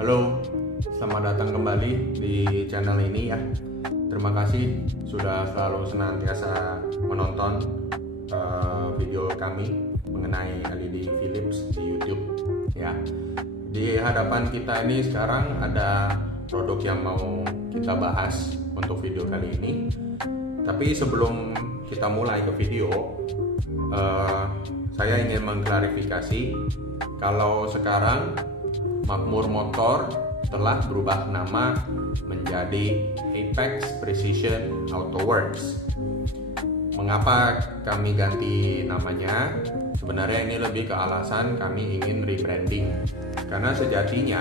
Halo, selamat datang kembali di channel ini ya. Terima kasih sudah selalu senantiasa menonton video kami mengenai LED Philips di YouTube ya. Di hadapan kita ini sekarang ada produk yang mau kita bahas untuk video kali ini. Tapi sebelum kita mulai ke video, saya ingin mengklarifikasi kalau sekarang Makmur Motor telah berubah nama menjadi Apex Precision AutoWorks. Mengapa kami ganti namanya? Sebenarnya ini lebih ke alasan kami ingin rebranding. Karena sejatinya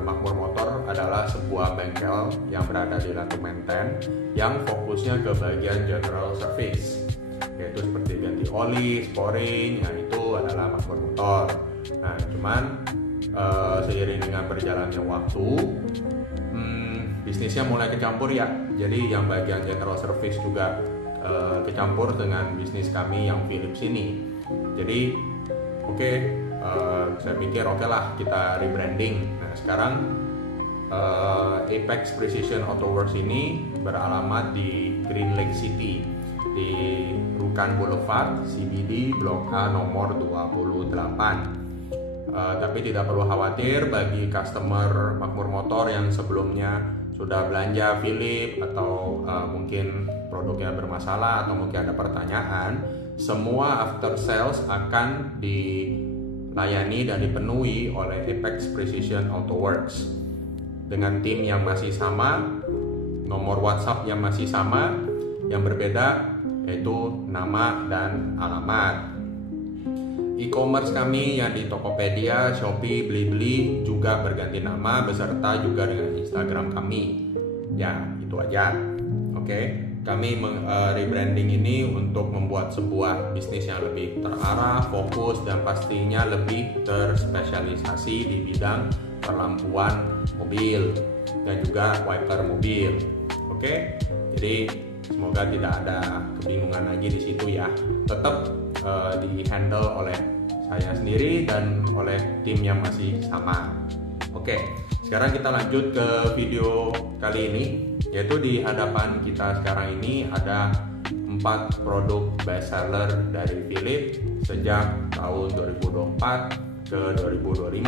Makmur Motor adalah sebuah bengkel yang berada di Latu Menten yang fokusnya ke bagian general service, yaitu seperti ganti oli, sporing, ya itu adalah Makmur Motor. Nah, cuman seiring dengan berjalannya waktu, bisnisnya mulai kecampur ya. Jadi yang bagian general service juga kecampur dengan bisnis kami yang Philips ini. Jadi saya pikir oke lah kita rebranding. Nah sekarang Apex Precision AutoWorks ini beralamat di Green Lake City di Rukan Boulevard CBD Blok A nomor 28. Tapi tidak perlu khawatir bagi customer Makmur Motor yang sebelumnya sudah belanja Philips atau mungkin produknya bermasalah atau mungkin ada pertanyaan, semua after sales akan dilayani dan dipenuhi oleh Apex Precision AutoWorks dengan tim yang masih sama, nomor WhatsApp yang masih sama, yang berbeda yaitu nama dan alamat. E-commerce kami yang di Tokopedia, Shopee, Blibli juga berganti nama beserta juga dengan Instagram kami. Ya, itu aja. Kami rebranding ini untuk membuat sebuah bisnis yang lebih terarah, fokus, dan pastinya lebih terspesialisasi di bidang perlampuan mobil dan juga wiper mobil. Jadi semoga tidak ada kebingungan lagi di situ ya. Tetap di-handle oleh saya sendiri dan oleh tim yang masih sama. Sekarang kita lanjut ke video kali ini, yaitu di hadapan kita sekarang ini ada 4 produk best seller dari Philips sejak tahun 2024 ke 2025.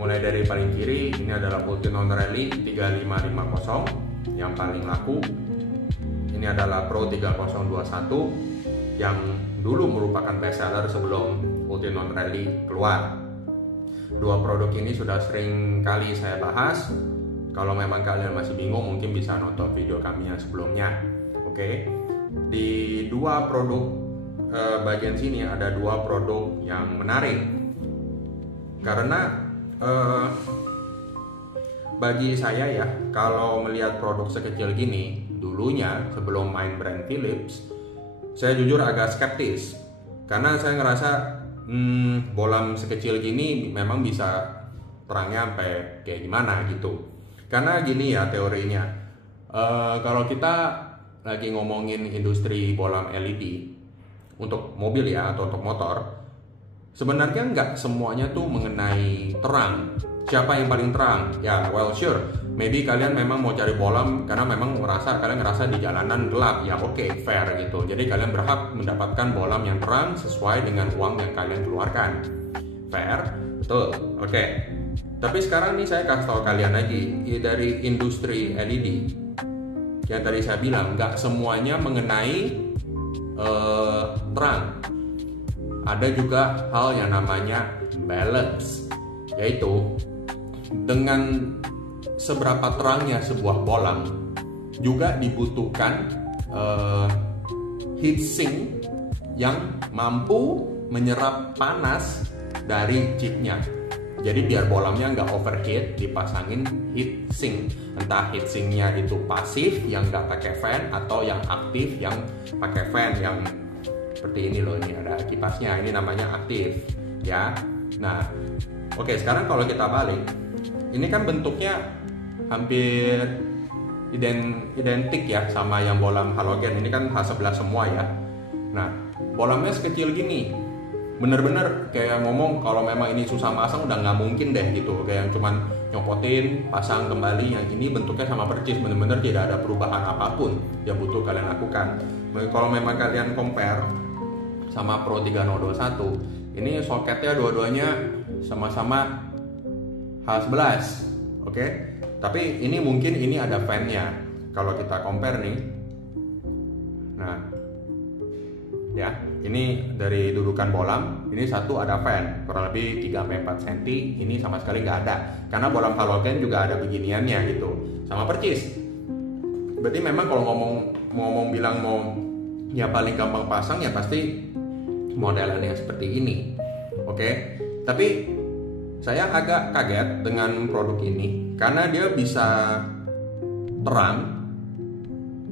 Mulai dari paling kiri, ini adalah Ultinon Rally 3550 yang paling laku. Ini adalah Pro 3021 yang dulu merupakan best seller sebelum Ultinon Rally keluar. Dua produk ini sudah sering kali saya bahas. Kalau memang kalian masih bingung, mungkin bisa nonton video kami yang sebelumnya. Di dua produk bagian sini ada dua produk yang menarik. Karena bagi saya ya, kalau melihat produk sekecil gini, dulunya sebelum main brand Philips, saya jujur agak skeptis karena saya ngerasa bolam sekecil gini memang bisa terangnya sampai kayak gimana gitu. Karena gini ya teorinya, kalau kita lagi ngomongin industri bolam LED untuk mobil ya atau untuk motor, sebenarnya nggak semuanya tuh mengenai terang. Siapa yang paling terang? Ya, well sure. Maybe kalian memang mau cari bolam karena memang kalian ngerasa di jalanan gelap. Ya fair gitu. Jadi kalian berhak mendapatkan bolam yang terang sesuai dengan uang yang kalian keluarkan. Fair? Betul. Tapi sekarang nih saya kasih tahu kalian lagi, dari industri LED yang tadi saya bilang nggak semuanya mengenai terang. Ada juga hal yang namanya balance, yaitu dengan seberapa terangnya sebuah bolam juga dibutuhkan heatsink yang mampu menyerap panas dari chipnya. Jadi biar bolamnya nggak overheat, dipasangin heatsink. Entah heatsinknya itu pasif yang nggak pakai fan atau yang aktif yang pakai fan, yang seperti ini loh, ini ada kipasnya, ini namanya aktif ya. Nah sekarang kalau kita balik, ini kan bentuknya hampir identik ya sama yang bolam halogen. Ini kan H11 semua ya. Nah, bolamnya sekecil gini. bener-bener kayak ngomong kalau memang ini susah masang udah nggak mungkin deh gitu, kayak yang cuman nyopotin pasang kembali. Yang ini bentuknya sama persis, bener-bener tidak ada perubahan apapun yang butuh kalian lakukan. Kalau memang kalian compare sama Pro 3021, ini soketnya dua-duanya sama-sama H11, oke? Tapi ini mungkin ini ada fan-nya kalau kita compare nih. Nah, ya, ini dari dudukan bolam, ini satu ada fan kurang lebih 3-4 cm, ini sama sekali nggak ada, karena bolam halogen juga ada beginiannya gitu, sama percis. Berarti memang kalau ngomong bilang mau ya paling gampang pasang ya pasti modelan yang seperti ini, oke? Tapi saya agak kaget dengan produk ini karena dia bisa terang,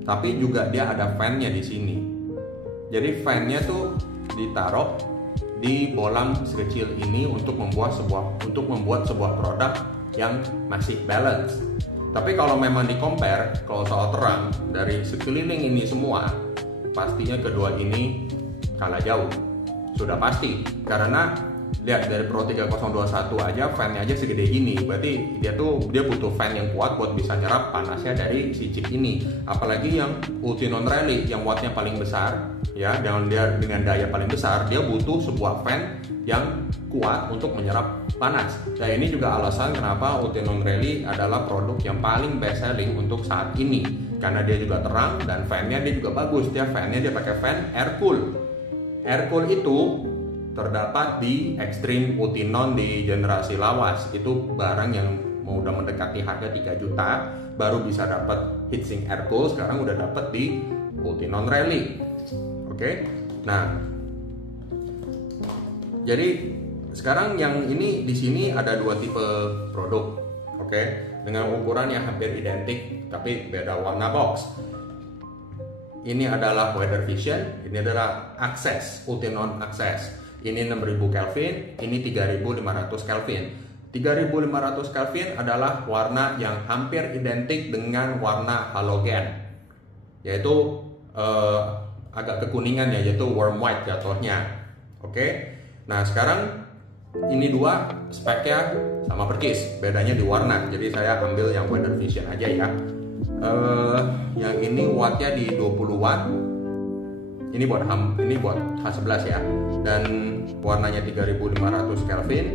tapi juga dia ada fan-nya di sini. Jadi fan-nya tuh ditaruh di bolam sekecil ini untuk membuat sebuah produk yang masih balance. Tapi kalau memang di-compare, kalau soal terang dari sekeliling ini semua, pastinya kedua ini kalah jauh. Sudah pasti, karena lihat dari Pro 3021 aja fan-nya aja segede gini, berarti dia butuh fan yang kuat buat bisa nyerap panasnya dari si chip ini. Apalagi yang Ultinon Rally yang wattnya paling besar, ya, dengan daya paling besar, dia butuh sebuah fan yang kuat untuk menyerap panas. Nah, ini juga alasan kenapa Ultinon Rally adalah produk yang paling best selling untuk saat ini, karena dia juga terang dan fan-nya dia juga bagus. Dia pakai fan air cool. Air cool itu terdapat di Extreme Ultinon di generasi lawas. Itu barang yang udah mendekati harga 3 juta baru bisa dapat heatsink air cool, sekarang udah dapat di Ultinon Rally. Oke. Nah, jadi sekarang yang ini di sini ada 2 tipe produk. Oke, dengan ukuran yang hampir identik tapi beda warna box. Ini adalah Weather Vision, ini adalah Access, Ultinon Access. Ini 6000 Kelvin, ini 3500 Kelvin. 3500 Kelvin adalah warna yang hampir identik dengan warna halogen, yaitu agak kekuningan ya, yaitu warm white jatuhnya. Oke. Nah, sekarang ini dua speknya sama persis, bedanya di warna. Jadi saya ambil yang Weather Vision aja ya. Yang ini wattnya di 20 watt. Ini buat H11 ya. Dan warnanya 3500 Kelvin.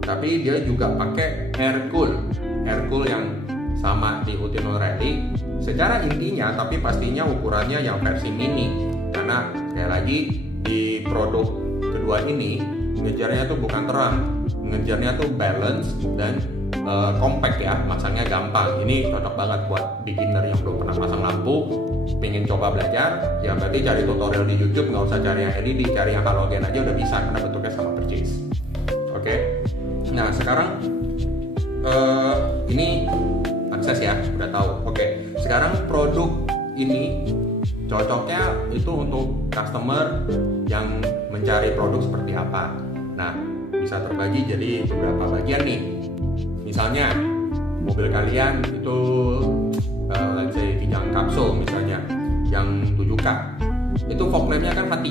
Tapi dia juga pakai air cool yang sama di Ultinon Rally. Secara intinya, tapi pastinya ukurannya yang versi mini. Karena kayak lagi di produk kedua ini ngejarnya tuh bukan terang, ngejarnya tuh balance dan compact ya, masangnya gampang. Ini cocok banget buat beginner yang belum pernah pasang lampu, pengen coba belajar, ya berarti cari tutorial di YouTube, nggak usah cari yang LED, cari yang halogen aja udah bisa karena bentuknya sama persis. Oke. Nah, sekarang ini akses ya, udah tahu. Oke. Sekarang produk ini cocoknya itu untuk customer yang mencari produk seperti apa. Nah, bisa terbagi jadi beberapa bagian nih. Misalnya mobil kalian itu let's say Kijang Kapsul misalnya yang 7K, itu fog lampnya kan H3,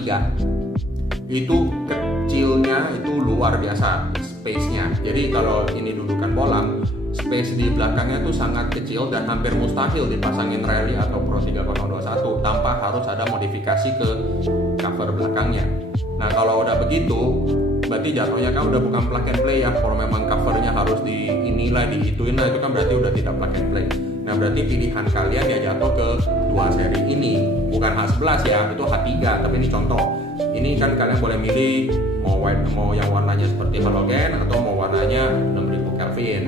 itu kecilnya itu luar biasa space-nya. Jadi kalau ini dudukan bolam, space di belakangnya tuh sangat kecil dan hampir mustahil dipasangin Rally atau Pro 3021 tanpa harus ada modifikasi ke cover belakangnya. Nah, kalau udah begitu berarti jatuhnya kan udah bukan plug and play ya. Kalau memang covernya harus di inilah, diituin lah, itu kan berarti udah tidak plug and play. Nah, berarti pilihan kalian ya jatuh ke dua seri ini, bukan H11 ya, itu H3, tapi ini contoh. Ini kan kalian boleh milih mau yang warnanya seperti halogen atau mau warnanya 6000 Kelvin.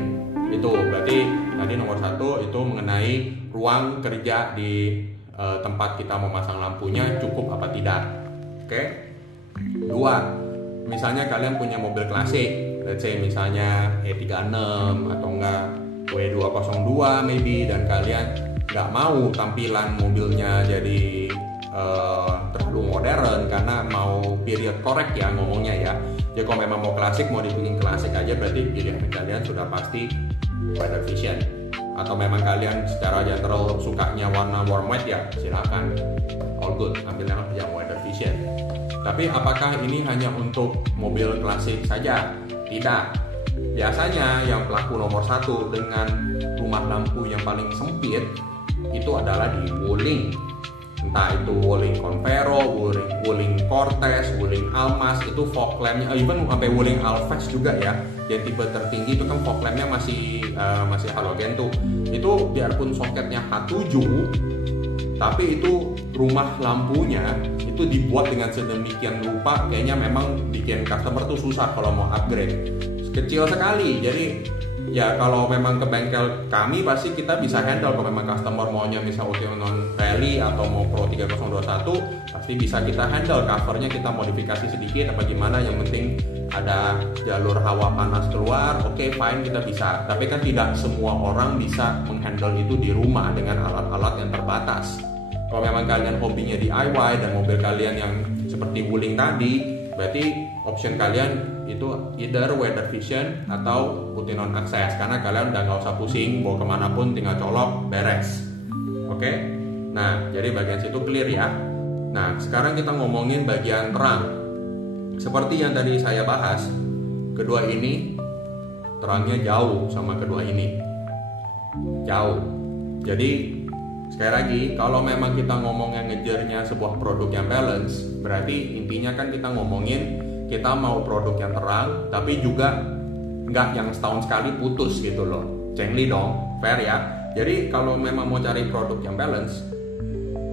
Itu berarti tadi nomor 1 itu mengenai ruang kerja di tempat kita memasang lampunya cukup apa tidak. Oke. 2, misalnya kalian punya mobil klasik, let's say misalnya E36 atau enggak W202 maybe, dan kalian nggak mau tampilan mobilnya jadi terlalu modern karena mau period correct ya ngomongnya ya. Jadi kalau memang mau klasik, mau dibikin klasik aja, berarti pilihan kalian sudah pasti Weather Vision. Atau memang kalian secara general sukanya warna warm white ya silakan, all good, ambil yang Weather Vision. Tapi apakah ini hanya untuk mobil klasik saja? Tidak. Biasanya yang pelaku nomor 1 dengan rumah lampu yang paling sempit itu adalah di Wuling. Entah itu Wuling Convero, Wuling Cortez, Wuling Almas, itu fog lampnya, even sampai Wuling Alphas juga ya. Yang tipe tertinggi itu kan fog lampnya masih halogen tuh. Itu biarpun soketnya H7, tapi itu rumah lampunya itu dibuat dengan sedemikian rupa, kayaknya memang bikin customer tuh susah kalau mau upgrade. Kecil sekali, jadi ya kalau memang ke bengkel kami pasti kita bisa handle. Kalau memang customer maunya misal Ultinon Rally atau mau Pro 3021 pasti bisa kita handle, covernya kita modifikasi sedikit apa gimana, yang penting ada jalur hawa panas keluar, oke, fine, kita bisa. Tapi kan tidak semua orang bisa menghandle itu di rumah dengan alat-alat yang terbatas. Kalau memang kalian hobinya DIY dan mobil kalian yang seperti Wuling tadi, berarti option kalian itu either Weather Vision atau Ultinon Access, karena kalian udah nggak usah pusing bawa kemanapun, tinggal colok, beres. Oke? Nah, jadi bagian situ clear ya. Nah, sekarang kita ngomongin bagian terang. Seperti yang tadi saya bahas, kedua ini terangnya jauh sama kedua ini. Jauh. Jadi sekali lagi, kalau memang kita ngomongnya ngejarnya sebuah produk yang balance, berarti intinya kan kita ngomongin kita mau produk yang terang, tapi juga nggak yang setahun sekali putus gitu loh. Cengli dong, fair ya. Jadi kalau memang mau cari produk yang balance,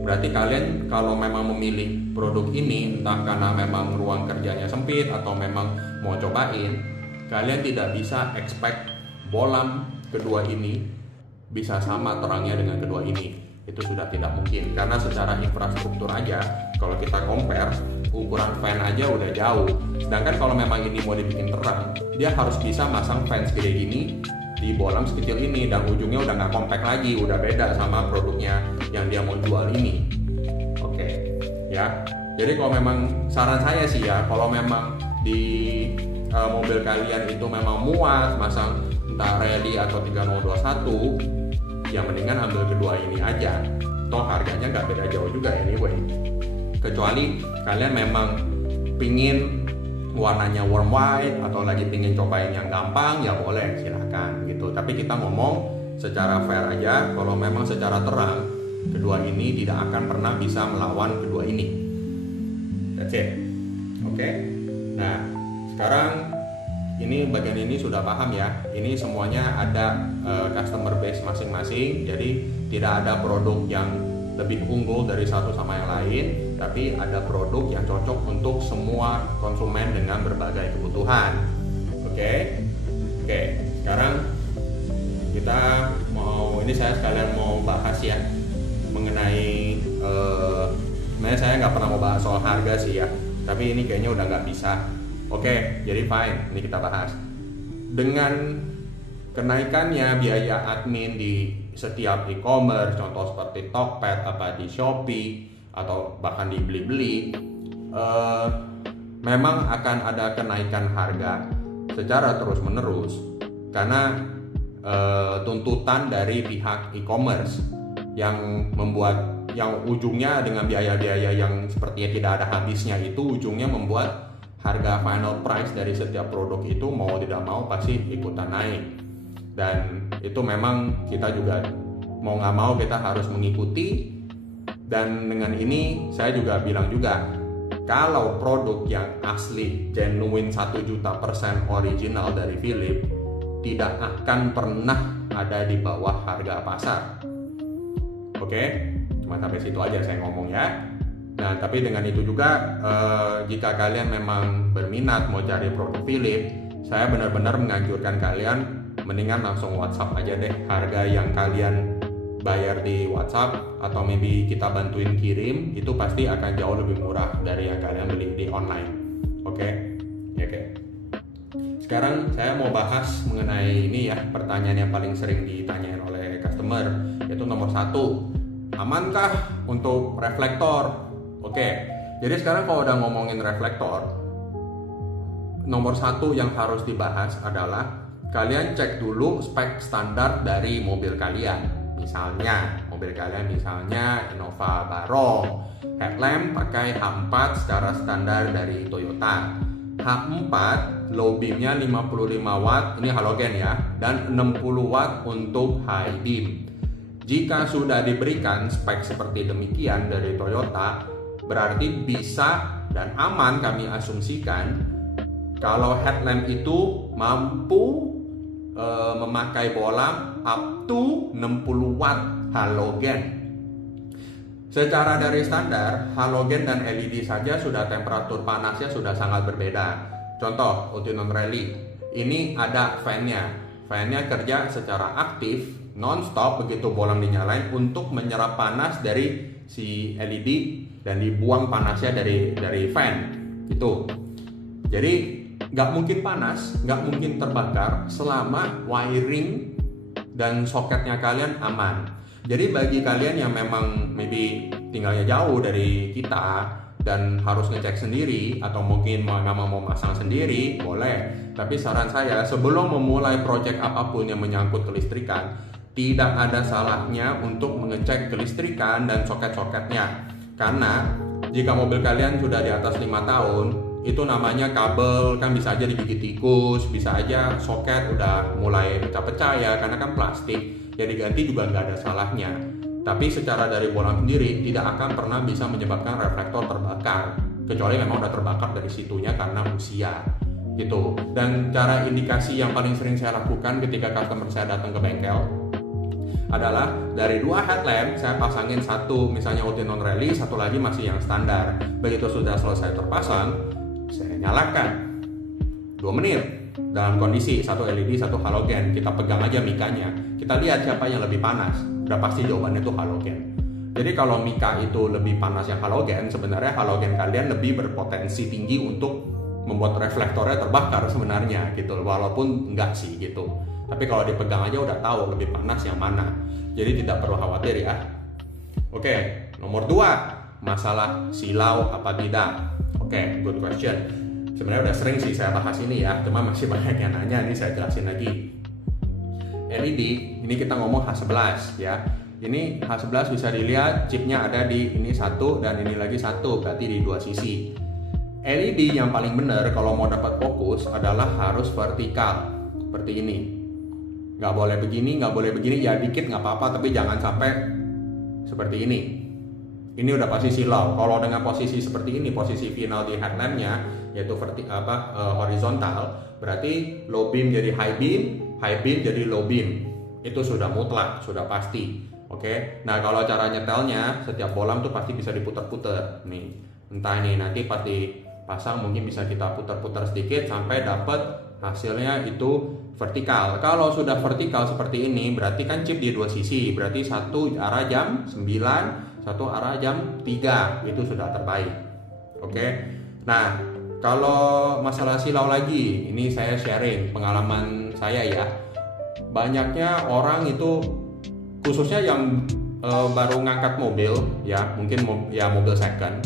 berarti kalian kalau memang memilih produk ini, entah karena memang ruang kerjanya sempit atau memang mau cobain, kalian tidak bisa expect bolam kedua ini bisa sama terangnya dengan kedua ini. Itu sudah tidak mungkin, karena secara infrastruktur aja kalau kita compare, ukuran fan aja udah jauh. Sedangkan kalau memang ini mau dibikin terang, dia harus bisa masang fan segede gini di bolam sekecil ini, dan ujungnya udah nggak compact lagi, udah beda sama produknya yang dia mau jual ini. Oke, ya. Jadi kalau memang saran saya sih ya, kalau memang di mobil kalian itu memang muat masang entah Rally atau 3021, ya mendingan ambil kedua ini aja. Toh harganya nggak beda jauh juga anyway. Kecuali kalian memang pingin warnanya warm white atau lagi pingin cobain yang gampang, ya boleh, silahkan gitu. Tapi kita ngomong secara fair aja, kalau memang secara terang kedua ini tidak akan pernah bisa melawan kedua ini. That's it. Oke. Nah, sekarang ini bagian ini sudah paham ya. Ini semuanya ada customer base masing-masing. Jadi tidak ada produk yang lebih unggul dari satu sama yang lain, tapi ada produk yang cocok untuk semua konsumen dengan berbagai kebutuhan. Oke. Sekarang kita ini saya sekalian mau bahas ya mengenai sebenarnya saya nggak pernah mau bahas soal harga sih ya, tapi ini kayaknya udah nggak bisa. Oke, jadi fine, ini kita bahas. Dengan kenaikannya biaya admin di setiap e-commerce, contoh seperti Tokped, apa di Shopee, atau bahkan di Blibli, memang akan ada kenaikan harga secara terus-menerus karena tuntutan dari pihak e-commerce yang membuat, yang ujungnya dengan biaya-biaya yang sepertinya tidak ada habisnya itu, ujungnya membuat harga final price dari setiap produk itu mau tidak mau pasti ikutan naik. Dan itu memang kita juga mau nggak mau kita harus mengikuti. Dan dengan ini saya juga bilang juga, kalau produk yang asli genuine 1.000.000% original dari Philips tidak akan pernah ada di bawah harga pasar. Oke, cuma sampai situ aja saya ngomong ya. Nah, tapi dengan itu juga jika kalian memang berminat mau cari produk Philips, saya benar-benar menganjurkan kalian mendingan langsung WhatsApp aja deh. Harga yang kalian bayar di WhatsApp atau maybe kita bantuin kirim, itu pasti akan jauh lebih murah dari yang kalian beli di online. Oke. Sekarang saya mau bahas mengenai ini ya, pertanyaan yang paling sering ditanyain oleh customer, yaitu nomor 1, amankah untuk reflektor? Oke, jadi sekarang kalau udah ngomongin reflektor, nomor 1 yang harus dibahas adalah kalian cek dulu spek standar dari mobil kalian. Misalnya mobil kalian misalnya Innova Barong, headlamp pakai H4 secara standar dari Toyota. H4 low beamnya 55 watt, ini halogen ya, dan 60 watt untuk high beam. Jika sudah diberikan spek seperti demikian dari Toyota, berarti bisa dan aman kami asumsikan kalau headlamp itu mampu memakai bolam up to 60 watt halogen. Secara dari standar, halogen dan LED saja sudah temperatur panasnya sudah sangat berbeda. Contoh, Ultinon Rally. Ini ada fan-nya. Fan-nya kerja secara aktif, non-stop begitu bolam dinyalain untuk menyerap panas dari si LED dan dibuang panasnya dari fan. Gitu. Jadi, nggak mungkin panas, nggak mungkin terbakar selama wiring dan soketnya kalian aman. Jadi bagi kalian yang memang maybe tinggalnya jauh dari kita dan harus ngecek sendiri atau mungkin memang mau pasang sendiri, boleh. Tapi saran saya sebelum memulai project apapun yang menyangkut kelistrikan, tidak ada salahnya untuk mengecek kelistrikan dan soket-soketnya. Karena jika mobil kalian sudah di atas 5 tahun, itu namanya kabel kan bisa aja digigit tikus, bisa aja soket udah mulai pecah-pecah ya karena kan plastik. Jadi ganti juga nggak ada salahnya. Tapi secara dari bolam sendiri tidak akan pernah bisa menyebabkan reflektor terbakar, kecuali memang udah terbakar dari situnya karena usia gitu. Dan cara indikasi yang paling sering saya lakukan ketika customer saya datang ke bengkel adalah dari 2 headlamp saya pasangin satu misalnya Ultinon Rally, satu lagi masih yang standar. Begitu sudah selesai terpasang, saya nyalakan 2 menit dalam kondisi satu LED satu halogen. Kita pegang aja mikanya, kita lihat siapa yang lebih panas. Udah pasti jawabannya itu halogen. Jadi kalau mika itu lebih panas yang halogen, sebenarnya halogen kalian lebih berpotensi tinggi untuk membuat reflektornya terbakar sebenarnya gitu, walaupun enggak sih gitu. Tapi kalau dipegang aja udah tahu lebih panas yang mana. Jadi tidak perlu khawatir ya. Oke, nomor 2, masalah silau apa tidak. Oke, good question. Sebenarnya udah sering sih saya bahas ini ya, cuma masih banyak yang nanya, ini saya jelasin lagi. LED, ini kita ngomong H11 ya. Ini H11 bisa dilihat chipnya ada di ini satu dan ini lagi satu, berarti di 2 sisi. LED yang paling benar kalau mau dapat fokus adalah harus vertikal, seperti ini. Nggak boleh begini, nggak boleh begini, ya dikit nggak apa-apa, tapi jangan sampai seperti ini. Ini udah pasti silau. Kalau dengan posisi seperti ini, posisi final di headlampnya yaitu horizontal, berarti low beam jadi high beam jadi low beam. Itu sudah mutlak, sudah pasti. Oke. Nah, kalau cara nyetelnya, setiap bolam tuh pasti bisa diputar-putar. Nih, entah ini nanti pas dipasang mungkin bisa kita putar-putar sedikit sampai dapat hasilnya itu vertikal. Kalau sudah vertikal seperti ini, berarti kan chip di 2 sisi. Berarti satu arah jam 9, satu arah jam 3. Itu sudah terbaik. Oke. Nah, kalau masalah silau lagi, ini saya sharing pengalaman saya ya. Banyaknya orang itu, khususnya yang baru ngangkat mobil ya, mungkin mobil second,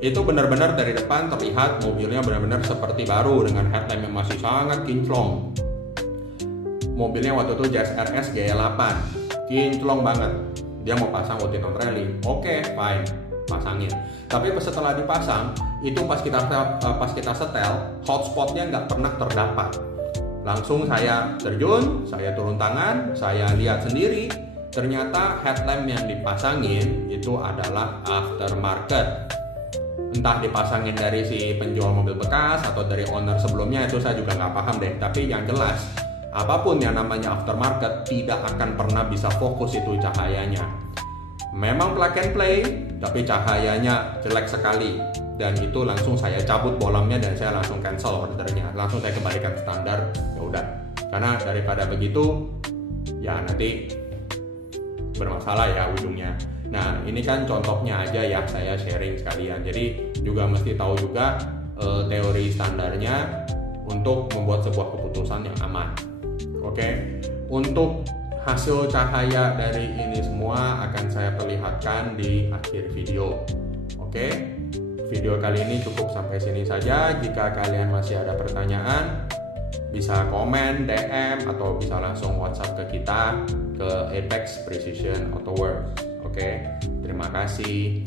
itu benar-benar dari depan terlihat mobilnya benar-benar seperti baru dengan headlamp yang masih sangat kinclong. Mobilnya waktu itu Jazz RS G8, kinclong banget. Dia mau pasang Ultinon Rally, oke, fine, pasangin. Tapi setelah dipasang, itu pas kita setel, hotspotnya nggak pernah terdapat. Langsung saya terjun, saya turun tangan, saya lihat sendiri, ternyata headlamp yang dipasangin itu adalah aftermarket. Entah dipasangin dari si penjual mobil bekas atau dari owner sebelumnya, itu saya juga nggak paham deh. Tapi yang jelas, apapun yang namanya aftermarket tidak akan pernah bisa fokus itu cahayanya. Memang plug and play, tapi cahayanya jelek sekali. Dan itu langsung saya cabut bolamnya dan saya langsung cancel ordernya. Langsung saya kembalikan standar, ya udah. Karena daripada begitu, ya nanti bermasalah ya ujungnya. Nah, ini kan contohnya aja ya, saya sharing sekalian. Jadi juga mesti tahu juga teori standarnya untuk membuat sebuah keputusan yang aman. Oke. Untuk hasil cahaya dari ini semua akan saya perlihatkan di akhir video. Oke. Video kali ini cukup sampai sini saja. Jika kalian masih ada pertanyaan, bisa komen, DM, atau bisa langsung WhatsApp ke kita ke Apex Precision Auto Works. Oke, terima kasih.